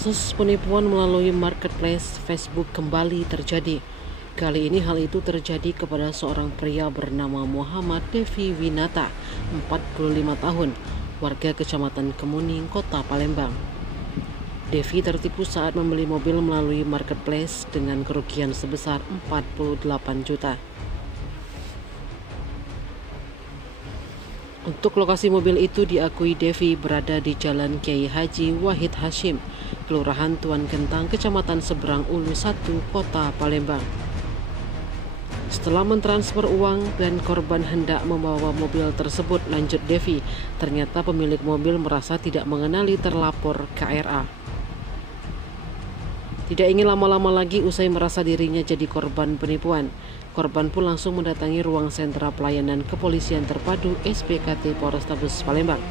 Kasus penipuan melalui marketplace Facebook kembali terjadi. Kali ini hal itu terjadi kepada seorang pria bernama Muhammad Devi Winata, 45 tahun, warga Kecamatan Kemuning, Kota Palembang. Devi tertipu saat membeli mobil melalui marketplace dengan kerugian sebesar 48 juta. Untuk lokasi mobil itu diakui Devi berada di Jalan Kiai Haji Wahid Hashim, Kelurahan Tuan Gentang, Kecamatan Seberang Ulu 1, Kota Palembang. Setelah mentransfer uang dan korban hendak membawa mobil tersebut, lanjut Devi, ternyata pemilik mobil merasa tidak mengenali terlapor KRA. Tidak ingin lama-lama lagi usai merasa dirinya jadi korban penipuan. Korban pun langsung mendatangi ruang sentra pelayanan kepolisian terpadu SPKT Polrestabes Palembang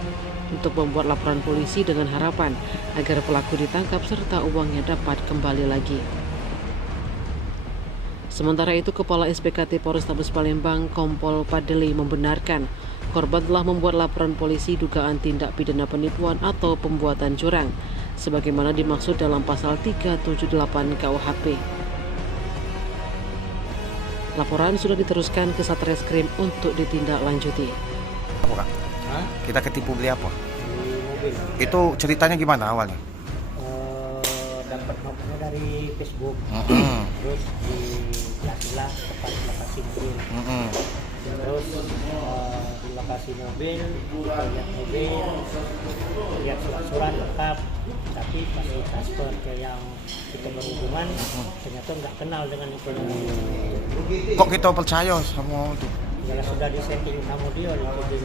untuk membuat laporan polisi dengan harapan agar pelaku ditangkap serta uangnya dapat kembali lagi. Sementara itu, Kepala SPKT Polrestabes Palembang Kompol Padeli membenarkan korban telah membuat laporan polisi dugaan tindak pidana penipuan atau pembuatan curang sebagaimana dimaksud dalam pasal 378 KUHP. Laporan sudah diteruskan ke Satreskrim untuk ditindaklanjuti. Apa, Kak? Kita ketipu beli apa? Beli mobil. Itu ceritanya gimana awalnya? Dapat nomornya dari Facebook. Terus di kasihlah tempat lokasi mobil. Terus di lokasi mobil, kita lihat mobil, lihat surat-surat lengkap, tapi pas transfer ke yang kita berhubungan, ternyata nggak kenal dengan itu. Kok kita percaya sama itu? Ya sudah disetting sama dia, punya mobil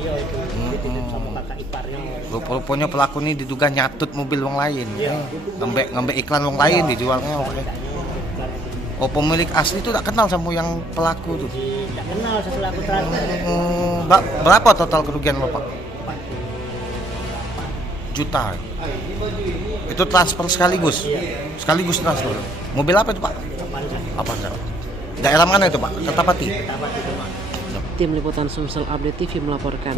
dia itu, dititip sama kakak iparnya. Rupanya pelaku ini diduga nyatut mobil wong lain. Iya. Ngambil iklan wong lain dijualnya. Oh, pemilik asli itu tak kenal sama yang pelaku tuh. Tidak kenal setelah aku transfer. Berapa total kerugian Bapak? 48 juta. Itu transfer sekaligus? Sekaligus transfer. Mobil apa itu Pak? Avanza. Daerah mana itu Pak? Kertapati. Tim Liputan Sumsel Update TV melaporkan.